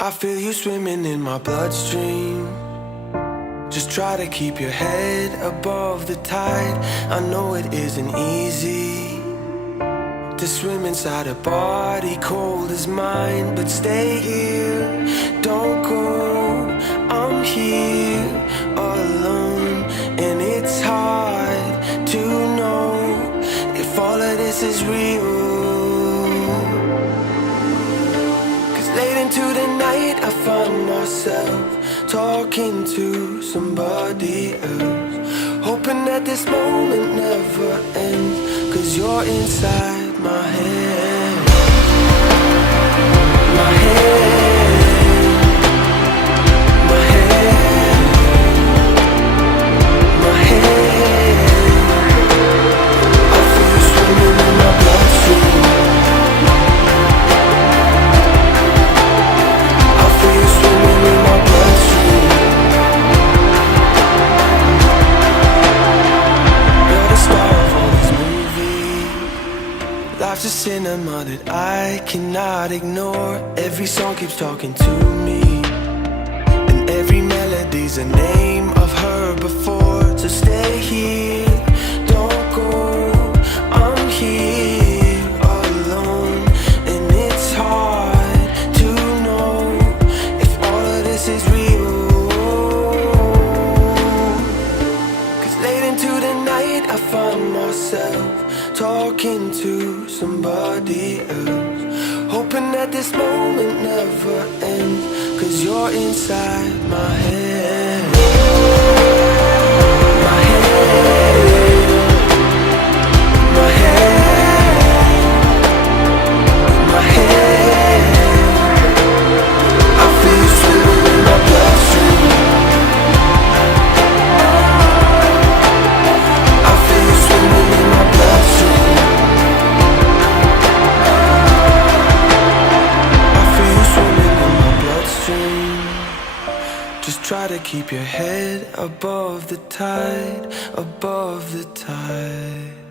I feel you swimming in my bloodstream. Just try to keep your head above the tide. I know it isn't easy to swim inside a body cold as mine, but stay here, don't go. I'm here alone, and it's hard to know if all of this is real. Late into the night, I find myself talking to somebody else, hoping that this moment never ends, 'cause you're inside my head. My head, my head, my head. I feel you swimming in my bloodstream. Swimming in my bloodstream. You're the star of all these movies. Life's a cinema that I cannot ignore. Every song keeps talking to me, and every melody's a name I've heard before. So stay here, don't go. I'm here alone, and it's hard to know this is real. 'Cause late into the night, I find myself talking to somebody else, hoping that this moment never ends, 'cause you're inside my head. My head, my head, my head. I feel you swimming in my bloodstream. I feel you swimming in my bloodstream. I feel you swimming in my bloodstream. Just try to keep your head above the tide, above the tide.